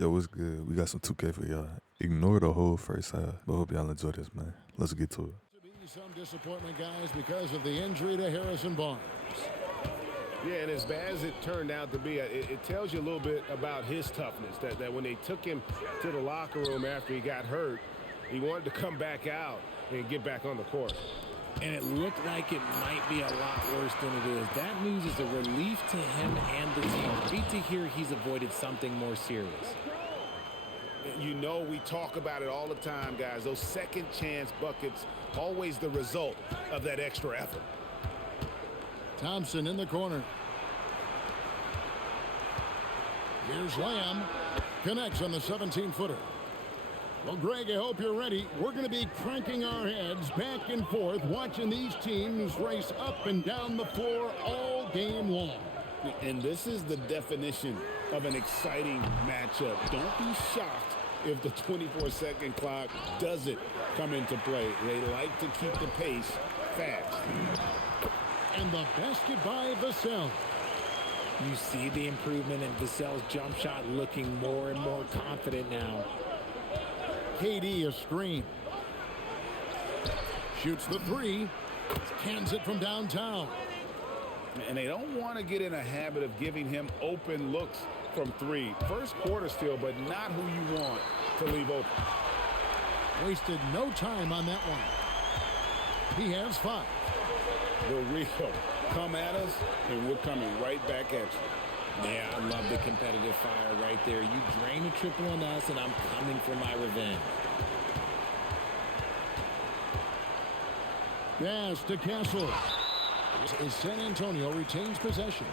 Yo, what's good? We got some 2K for y'all. Ignore the whole first half, but hope y'all enjoy this, man. Let's get to it. To be some disappointment, guys, because of the injury to Harrison Barnes. Yeah, and as bad as it turned out to be, it tells you a little bit about his toughness, that when they took him to the locker room after he got hurt, he wanted to come back out and get back on the court. And it looked like it might be a lot worse than it is. That news is a relief to him and the team. Great to hear he's avoided something more serious. You know, we talk about it all the time, guys. Those second chance buckets, always the result of that extra effort. Thompson in the corner. Here's Lamb. Connects on the 17-footer. Well, Greg, I hope you're ready. We're going to be cranking our heads back and forth, watching these teams race up and down the floor all game long. And this is the definition of an exciting matchup. Don't be shocked if the 24-second clock doesn't come into play. They like to keep the pace fast. And the basket by Vassell. You see the improvement in Vassell's jump shot, looking more and more confident now. KD a screen. Shoots the three. Cans it from downtown. And they don't want to get in a habit of giving him open looks from three. First quarter still, but not who you want to leave open. Wasted no time on that one. He has 5. The real come at us, and we're coming right back at you. Yeah, I love the competitive fire right there. You drain a triple on us, and I'm coming for my revenge. Pass to Castle. As San Antonio retains possession.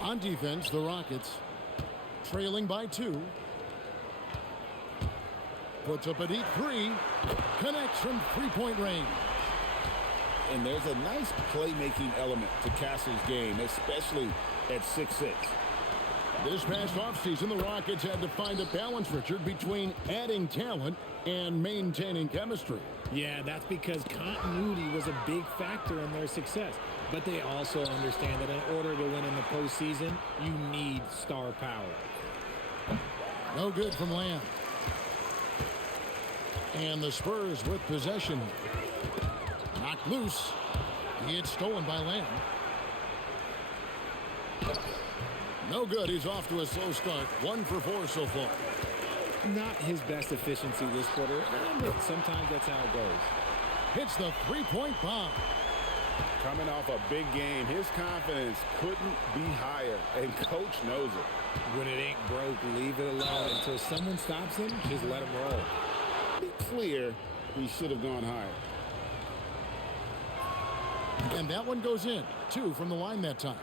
On defense, the Rockets trailing by 2. Puts up a deep 3. Connects from three-point range. And there's a nice playmaking element to Castle's game, especially at 6'6". This past offseason, the Rockets had to find a balance, Richard, between adding talent and maintaining chemistry. Yeah, that's because continuity was a big factor in their success. But they also understand that in order to win in the postseason, you need star power. No good from Lamb. And the Spurs with possession. Knocked loose. It's stolen by Lamb. No good. He's off to a slow start. 1 for 4 so far. Not his best efficiency this quarter. Look, sometimes that's how it goes. Hits the three-point bomb. Coming off a big game, his confidence couldn't be higher, and coach knows it. When it ain't broke, leave it alone until someone stops him. Just let him roll. Be clear, he should have gone higher. And that one goes in. 2 from the line that time.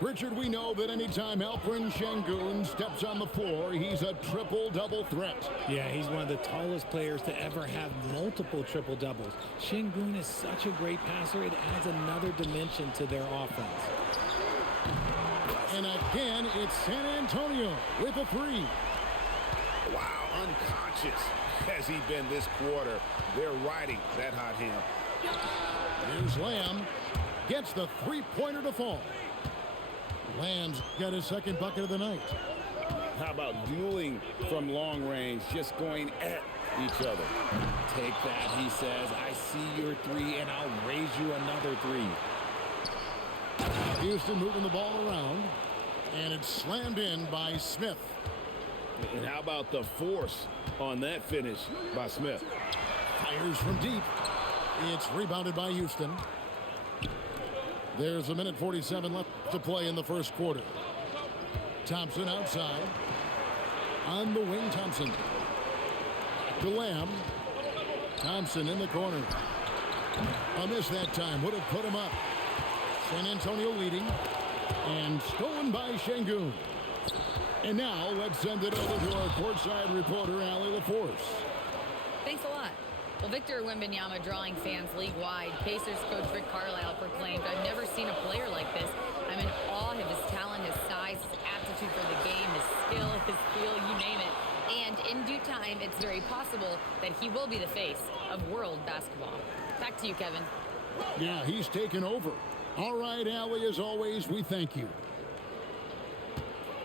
Richard, we know that anytime Alperen Şengün steps on the floor, he's a triple-double threat. Yeah, he's one of the tallest players to ever have multiple triple-doubles. Şengün is such a great passer, it adds another dimension to their offense. And again, it's San Antonio with a 3. Wow, unconscious has he been this quarter. They're riding that hot hand. Here's Lamb. Gets the three-pointer to fall. Lamb's got his second bucket of the night. How about dueling from long range, just going at each other? Take that, he says. I see your 3, and I'll raise you another 3. Houston moving the ball around, and it's slammed in by Smith. And how about the force on that finish by Smith? Fires from deep. It's rebounded by Houston. There's a minute 47 left to play in the first quarter. Thompson outside. On the wing, Thompson. Back to Lamb. Thompson in the corner. A miss that time. Would have put him up. San Antonio leading. And stolen by Şengün. And now let's send it over to our courtside reporter, Allie LaForce. Thanks a lot. Well, Victor Wembanyama drawing fans league-wide. Pacers coach Rick Carlisle proclaimed, "I've never seen a player like this. I'm in awe of his talent, his size, his aptitude for the game, his skill, his feel, you name it. And in due time, it's very possible that he will be the face of world basketball." Back to you, Kevin. Yeah, he's taken over. All right, Allie, as always, we thank you.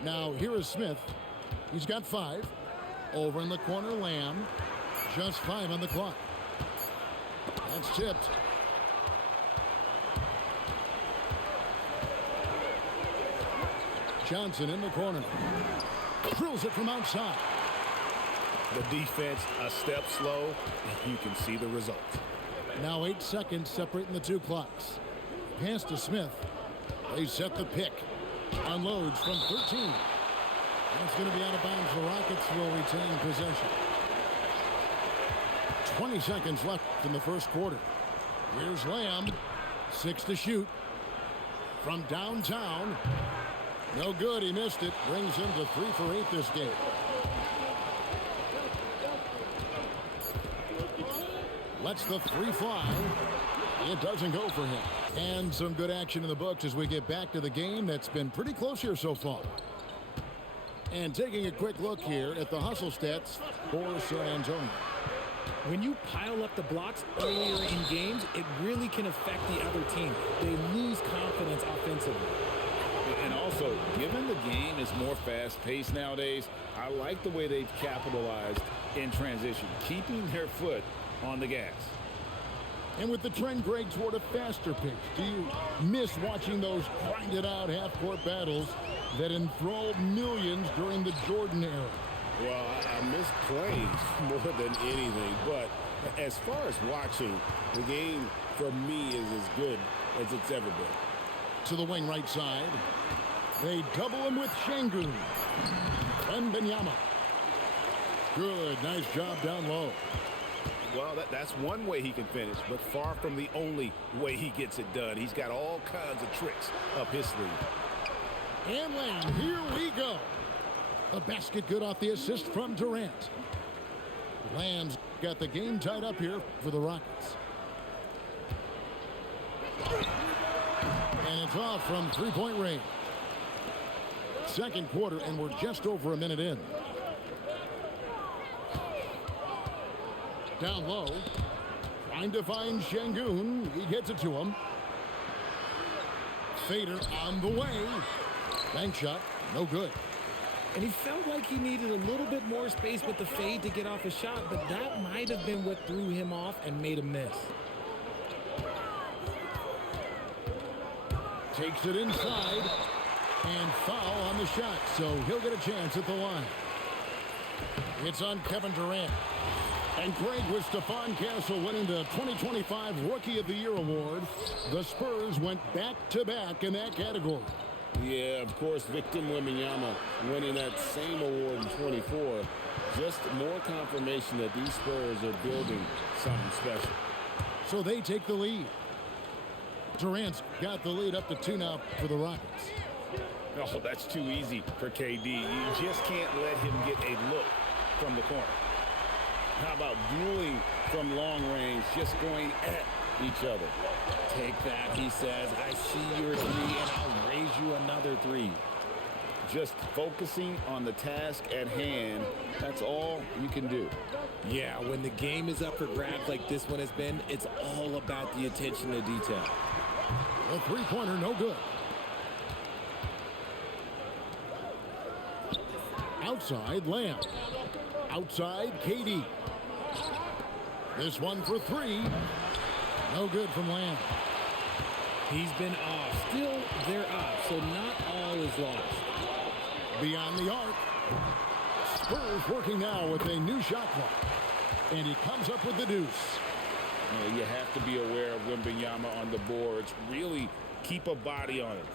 Now here is Smith. He's got 5. Over in the corner, Lamb. Just 5 on the clock. That's tipped. Johnson in the corner. Drills it from outside. The defense a step slow, and you can see the result. Now 8 seconds separating the two clocks. Pass to Smith. They set the pick. Unloads from 13. And it's going to be out of bounds. The Rockets will retain possession. 20 seconds left in the first quarter. Here's Lamb. 6 to shoot. From downtown. No good. He missed it. Brings him to 3 for 8 this game. Lets the 3 fly. It doesn't go for him. And some good action in the books as we get back to the game that's been pretty close here so far. And taking a quick look here at the hustle stats for San Antonio. When you pile up the blocks earlier in games, it really can affect the other team. They lose confidence offensively. And also, given the game is more fast-paced nowadays, I like the way they've capitalized in transition, keeping their foot on the gas. And with the trend, Greg, toward a faster pace, do you miss watching those grinded-out half-court battles that enthralled millions during the Jordan era? Well, I miss playing more than anything, but as far as watching, the game for me is as good as it's ever been. To the wing right side. They double him with Şengün. Wembanyama. Good, nice job down low. Well, that's one way he can finish, but far from the only way he gets it done. He's got all kinds of tricks up his sleeve. And Lamb, here we go. The basket good off the assist from Durant. Lamb's got the game tied up here for the Rockets. And it's off from three-point range. Second quarter, and we're just over a minute in. Down low. Trying to find Şengün. He gets it to him. Fader on the way. Bank shot. No good. And he felt like he needed a little bit more space with the fade to get off a shot, but that might have been what threw him off and made him miss. Takes it inside. And foul on the shot, so he'll get a chance at the line. It's on Kevin Durant. And Greg, with Stephon Castle winning the 2025 Rookie of the Year award, the Spurs went back-to-back in that category. Yeah, of course, Victor Wembanyama winning that same award in 24. Just more confirmation that these Spurs are building something special. So they take the lead. Durant's got the lead up to 2 now for the Rockets. Oh, that's too easy for KD. You just can't let him get a look from the corner. How about dueling from long range, just going at each other? Take that, he says. I see your 3, and I'll raise you another 3. Just focusing on the task at hand, that's all you can do. Yeah, when the game is up for grabs like this one has been, it's all about the attention to detail. A three-pointer, no good. Outside, Lamb. Outside, KD. This one for 3. No good from Lamb. He's been off. Still, they're up, so not all is lost. Beyond the arc. Spurs working now with a new shot clock. And he comes up with the deuce. You have to be aware of Wembanyama on the boards. Really keep a body on it.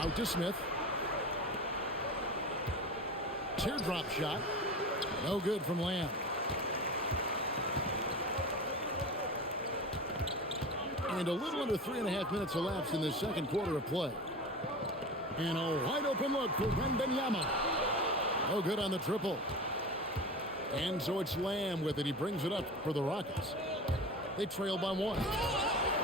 Out to Smith. Teardrop shot. No good from Lamb. And a little under 3.5 minutes elapsed in the second quarter of play. And a wide open look for Wembanyama. No good on the triple. And so it's Lamb with it. He brings it up for the Rockets. They trail by 1.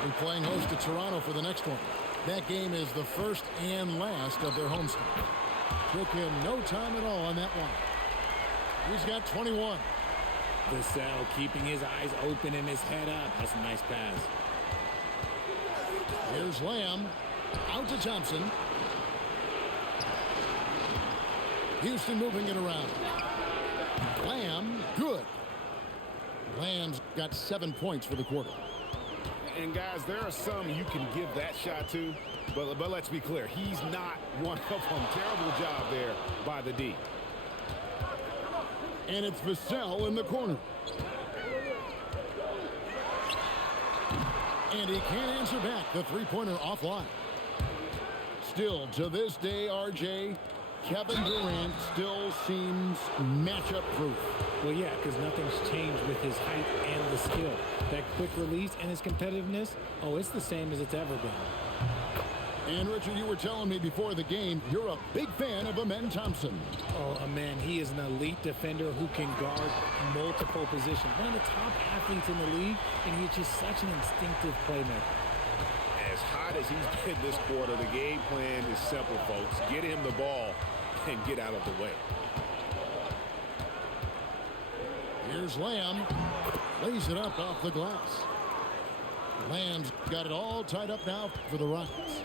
And playing host to Toronto for the next one. That game is the first and last of their homestand. Took him no time at all on that one. He's got 21. Vassell keeping his eyes open and his head up. That's a nice pass. Here's Lamb. Out to Thompson. Houston moving it around. Lamb, good. Lamb's got 7 points for the quarter. And guys, there are some you can give that shot to, but let's be clear, he's not one of them. Terrible job there by the D. And it's Vassell in the corner. And he can't answer back. The three-pointer offline. Still, to this day, RJ, Kevin Durant still seems matchup proof. Well, yeah, because nothing's changed with his height and the skill. That quick release and his competitiveness, oh, it's the same as it's ever been. And, Richard, you were telling me before the game, you're a big fan of Amen Thompson. Oh, Amen, he is an elite defender who can guard multiple positions. One of the top athletes in the league, and he's just such an instinctive playmaker. As hot as he's been this quarter, the game plan is simple, folks. Get him the ball and get out of the way. Here's Lamb. Lays it up off the glass. Lamb's got it all tied up now for the Rockets.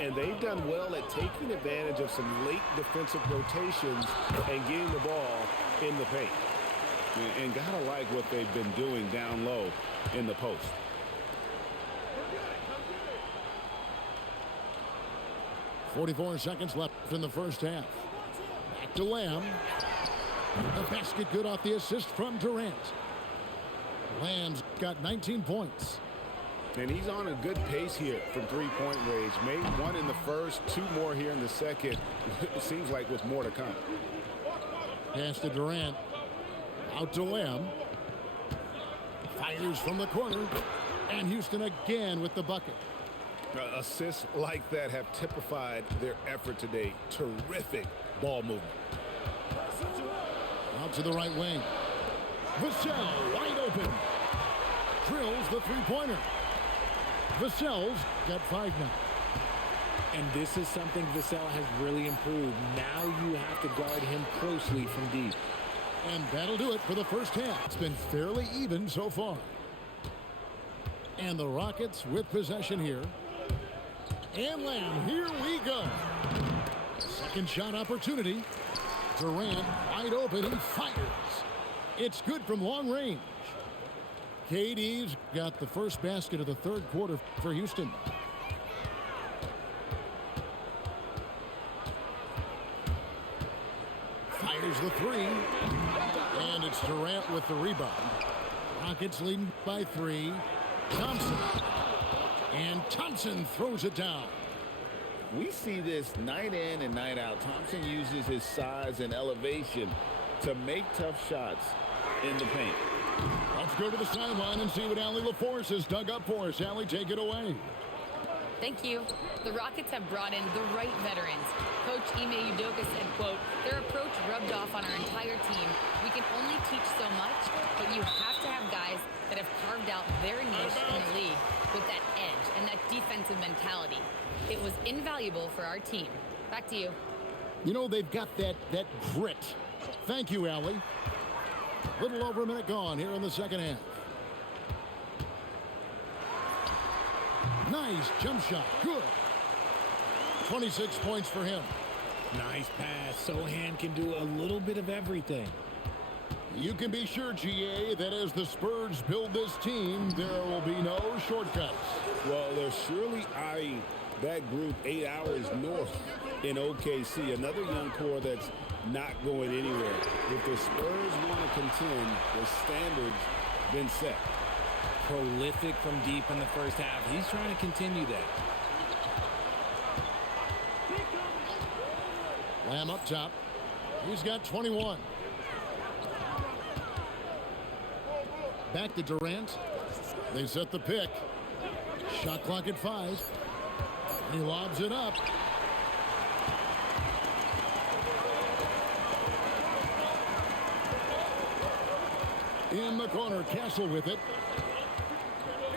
And they've done well at taking advantage of some late defensive rotations and getting the ball in the paint. And gotta like what they've been doing down low in the post. .44 seconds left in the first half. Back to Lamb. The basket good off the assist from Durant. Lamb's got 19 points. And he's on a good pace here from three-point range. Made one in the first, two more here in the second. It seems like with more to come. Pass to Durant. Out to Lamb. Fires from the corner. And Houston again with the bucket. Assists like that have typified their effort today. Terrific ball movement. Out to the right wing. Vassell wide open. Drills the three-pointer. Vassell's got 5 now. And this is something Vassell has really improved. Now you have to guard him closely from deep. And that'll do it for the first half. It's been fairly even so far. And the Rockets with possession here. And Lamb, here we go. Second shot opportunity. Durant wide open. He fires. It's good from long range. KD's got the first basket of the third quarter for Houston. Fires the three. And it's Durant with the rebound. Rockets leading by 3. Thompson. And Thompson throws it down. We see this night in and night out. Thompson uses his size and elevation to make tough shots in the paint. Let's go to the sideline and see what Allie LaForce has dug up for us. Allie, take it away. Thank you. The Rockets have brought in the right veterans. Coach Ime Udoka said, quote, their approach rubbed off on our entire team. We can only teach so much, but you have to have guys that have carved out their niche in the league with that edge and that defensive mentality. It was invaluable for our team. Back to you. You know, they've got that grit. Thank you, Allie. Little over a minute gone here in the second half. Nice jump shot. Good. 26 points for him. Nice pass. Sohan can do a little bit of everything. You can be sure, GA, that as the Spurs build this team, there will be no shortcuts. Well, they're surely eyeing that group 8 hours north in OKC. Another young core that's not going anywhere. If the Spurs want to contend, the standard's been set. Prolific from deep in the first half. He's trying to continue that. Lamb up top. He's got 21. Back to Durant. They set the pick. Shot clock at 5. He lobs it up. In the corner, Castle with it.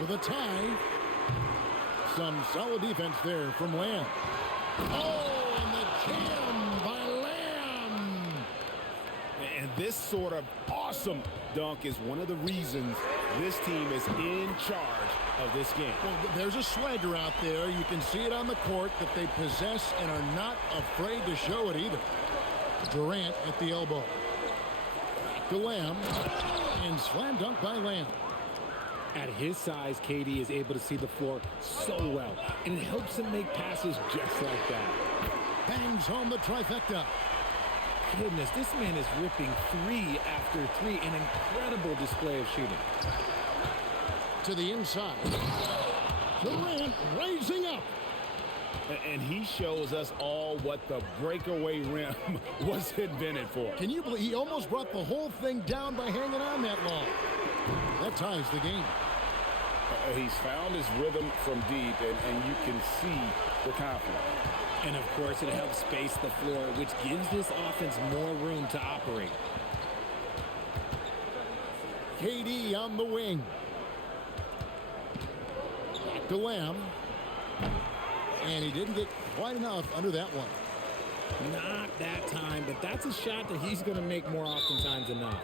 With a tie. Some solid defense there from Lamb. Oh, and the jam by Lamb. And this sort of awesome dunk is one of the reasons this team is in charge of this game. Well, there's a swagger out there. You can see it on the court that they possess and are not afraid to show it either. Durant at the elbow. To Lamb. And slam dunk by Lamb. At his size, KD is able to see the floor so well, and it helps him make passes just like that. Bangs home the trifecta. Goodness, this man is ripping 3 after 3. An incredible display of shooting. To the inside. Durant raising up. And he shows us all what the breakaway rim was invented for. Can you believe he almost brought the whole thing down by hanging on that long? That ties the game. He's found his rhythm from deep, and you can see the confidence. And, of course, it helps space the floor, which gives this offense more room to operate. KD on the wing. Back to Lamb. And he didn't get quite enough under that one. Not that time, but that's a shot that he's going to make more oftentimes than not.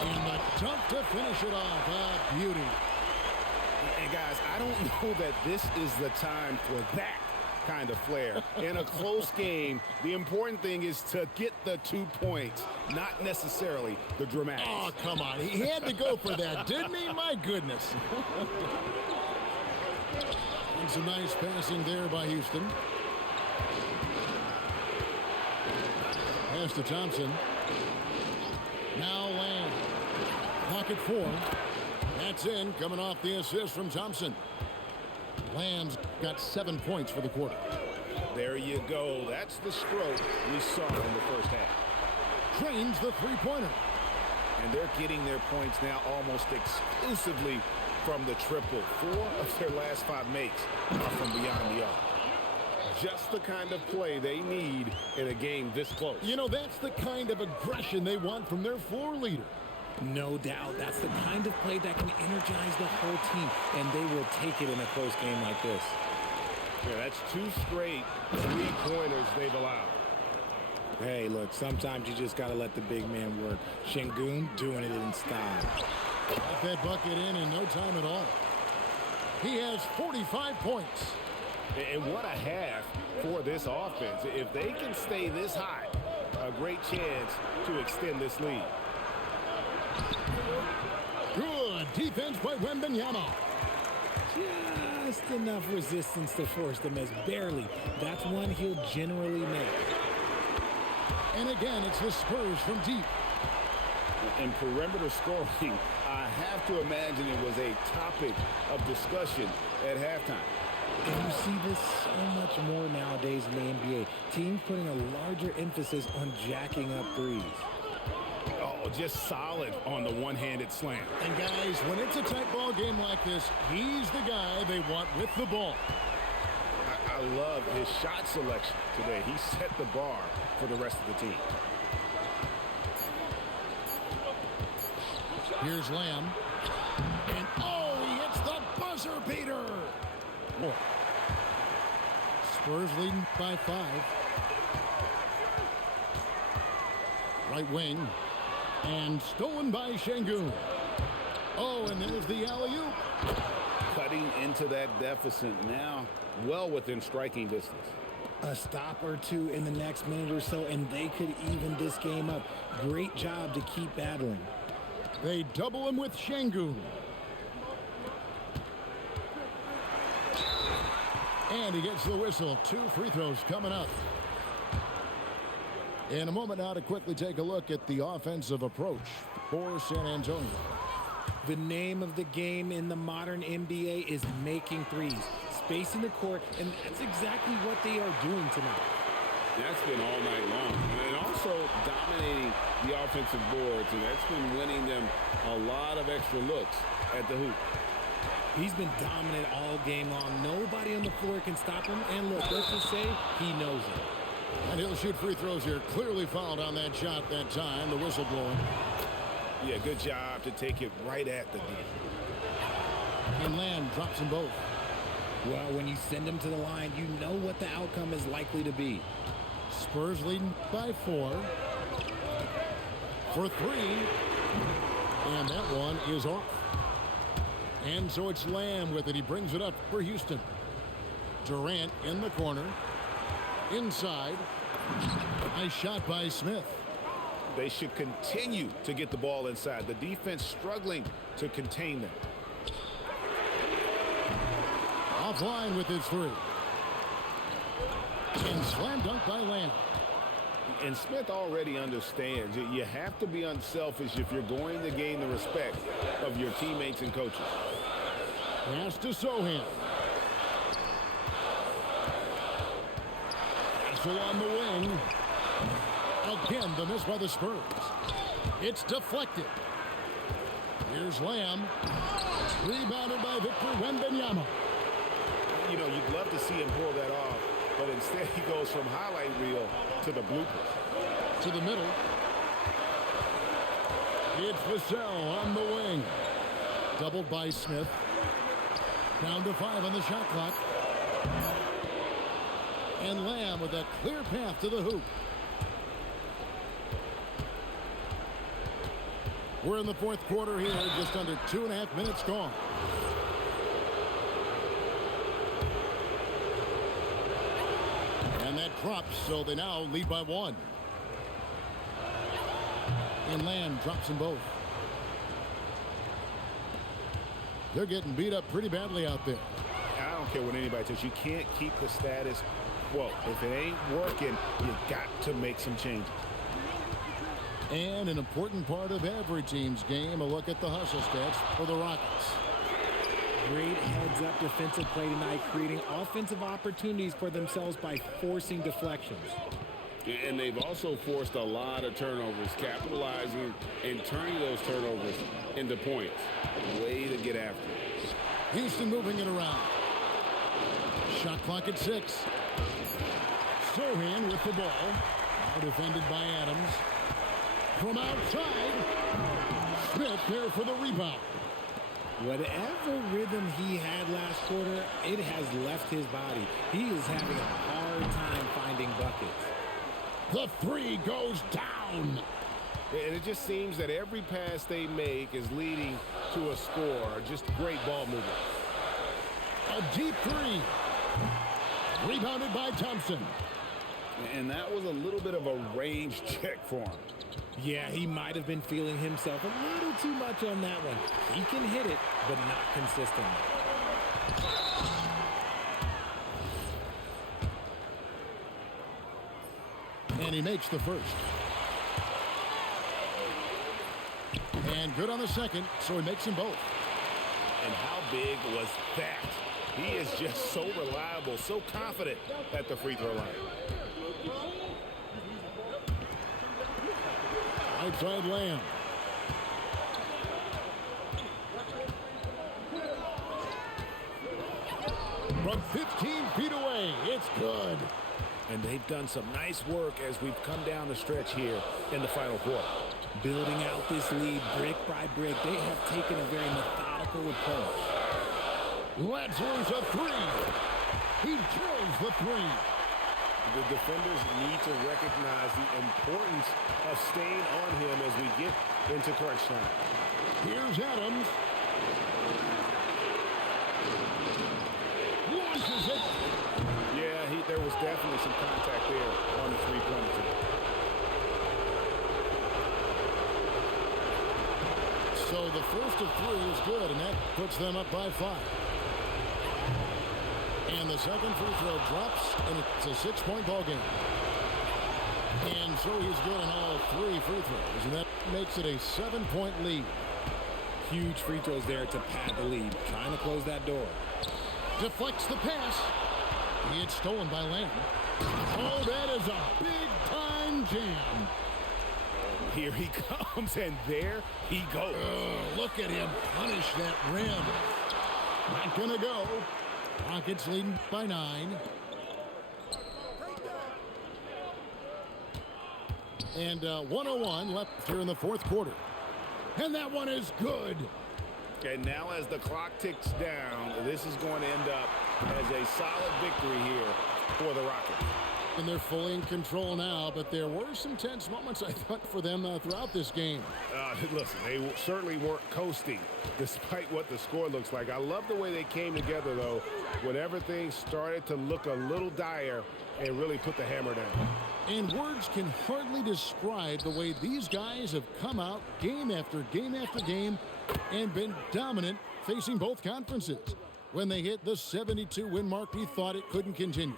And the dunk to finish it off. A beauty. And, guys, I don't know that this is the time for that kind of flair. In a close game, the important thing is to get the 2 points, not necessarily the dramatics. Oh, come on. He had to go for that, didn't he? My goodness. And some nice passing there by Houston. Pass to Thompson. Now Lamb. Pocket 4. That's in, coming off the assist from Thompson. Lamb's got 7 points for the quarter. There you go. That's the stroke we saw in the first half. Trains the three-pointer. And they're getting their points now almost exclusively from the triple. 4 of their last 5 makes are from beyond the arc. Just the kind of play they need in a game this close. You know, that's the kind of aggression they want from their floor leader. No doubt. That's the kind of play that can energize the whole team, and they will take it in a close game like this. Yeah, that's 2 straight three-pointers they've allowed. Hey, look, sometimes you just got to let the big man work. Şengün doing it in style. Got that bucket in no time at all. He has 45 points. And what a half for this offense. If they can stay this high, a great chance to extend this lead. Good defense by Wembanyama. Just enough resistance to force them as barely. That's one he'll generally make. And again, it's the Spurs from deep. In perimeter scoring, I have to imagine it was a topic of discussion at halftime. And you see this so much more nowadays in the NBA. Teams putting a larger emphasis on jacking up threes. Oh, just solid on the one-handed slam. And guys, when it's a tight ball game like this, he's the guy they want with the ball. I love his shot selection today. He set the bar for the rest of the team. Here's Lamb. And oh, he hits the buzzer beater. Boy. Spurs leading by 5. Right wing. And stolen by Şengün. Oh, and there's the alley-oop. Cutting into that deficit now, well within striking distance. A stop or two in the next minute or so, and they could even this game up. Great job to keep battling. They double him with Şengün. And he gets the whistle. 2 free throws coming up. In a moment now to quickly take a look at the offensive approach for San Antonio. The name of the game in the modern NBA is making threes, spacing the court, and that's exactly what they are doing tonight. That's been all night long. And also dominating the offensive boards, and that's been winning them a lot of extra looks at the hoop. He's been dominant all game long. Nobody on the floor can stop him. And look, let's just say he knows it. And he'll shoot free throws here. Clearly fouled on that shot that time. The whistle blowing. Yeah, good job to take it right at the D. And Lamb drops them both. Well, when you send them to the line, you know what the outcome is likely to be. Spurs leading by 4. For 3. And that one is off. And so it's Lamb with it. He brings it up for Houston. Durant in the corner. Inside. Nice shot by Smith. They should continue to get the ball inside. The defense struggling to contain them. Offline with his 3. And slam dunk by Lamb. And Smith already understands you have to be unselfish if you're going to gain the respect of your teammates and coaches. Pass to Sohan. Hassel on the wing. Again, the miss by the Spurs. It's deflected. Here's Lamb. Rebounded by Victor Wembanyama. You know, you'd love to see him pull that off, but instead he goes from highlight reel to the bloopers. To the middle. It's Vassell on the wing. Doubled by Smith. Down to 5 on the shot clock. And Lamb with that clear path to the hoop. We're in the fourth quarter here, just under 2.5 minutes gone. And that drops, so they now lead by 1. And Lamb drops them both. They're getting beat up pretty badly out there. I don't care what anybody says. You can't keep the status quo. If it ain't working, you got to make some changes. And an important part of every team's game, a look at the hustle stats for the Rockets. Great heads-up defensive play tonight, creating offensive opportunities for themselves by forcing deflections. And they've also forced a lot of turnovers, capitalizing and turning those turnovers into points. Way to get after it. Houston moving it around. Shot clock at 6. Sohan with the ball. Now defended by Adams. From outside, Smith there for the rebound. Whatever rhythm he had last quarter, it has left his body. He is having a hard time finding buckets. The 3 goes down. And it just seems that every pass they make is leading to a score. Just great ball movement. A deep 3. Rebounded by Thompson. And that was a little bit of a range check for him. Yeah, he might have been feeling himself a little too much on that one. He can hit it, but not consistently. And he makes the first. And good on the second, so he makes them both. And how big was that? He is just so reliable, so confident at the free throw line. Outside Lamb. From 15 feet away, it's good. And they've done some nice work as we've come down the stretch here in the final quarter. Building out this lead brick by brick, they have taken a very methodical approach. Lets loose a 3. He drills the 3. The defenders need to recognize the importance of staying on him as we get into crunch time. Here's Adams. Launches it. Yeah, there was definitely some contact there on the three-pointer. So the first of 3 is good, and that puts them up by 5. And the second free throw drops, and it's a 6-point ball game. And so he's good on all 3 free throws, and that makes it a 7-point lead. Huge free throws there to pad the lead, trying to close that door. Deflects the pass. It's stolen by Lamb. Oh, that is a big-time jam. Here he comes, and there he goes. Look at him punish that rim. Not gonna go. Rockets leading by 9. And 101 left here in the fourth quarter. And that one is good. And now as the clock ticks down, this is going to end up as a solid victory here for the Rockets. And they're fully in control now, but there were some tense moments, I thought, for them throughout this game. Listen, they certainly weren't coasting despite what the score looks like. I love the way they came together, though, when everything started to look a little dire and really put the hammer down. And words can hardly describe the way these guys have come out game after game after game and been dominant facing both conferences. When they hit the 72-win mark, we thought it couldn't continue.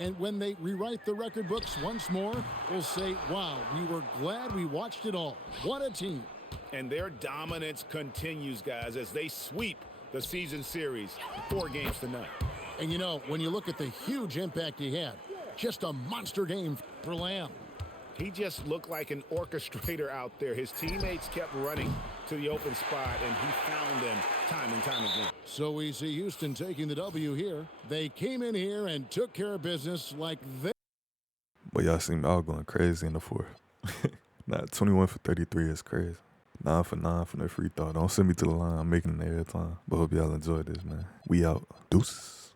And when they rewrite the record books once more, we'll say, wow, we were glad we watched it all. What a team. And their dominance continues, guys, as they sweep the season series 4 games to none. And, you know, when you look at the huge impact he had, just a monster game for Lamb. He just looked like an orchestrator out there. His teammates kept running to the open spot, and he found them time and time again. So we see Houston taking the W here. They came in here and took care of business like they... But y'all see me all going crazy in the fourth. Nah, 21 for 33 is crazy. 9 for 9 from the free throw. Don't send me to the line. I'm making it every time. But hope y'all enjoyed this, man. We out. Deuces.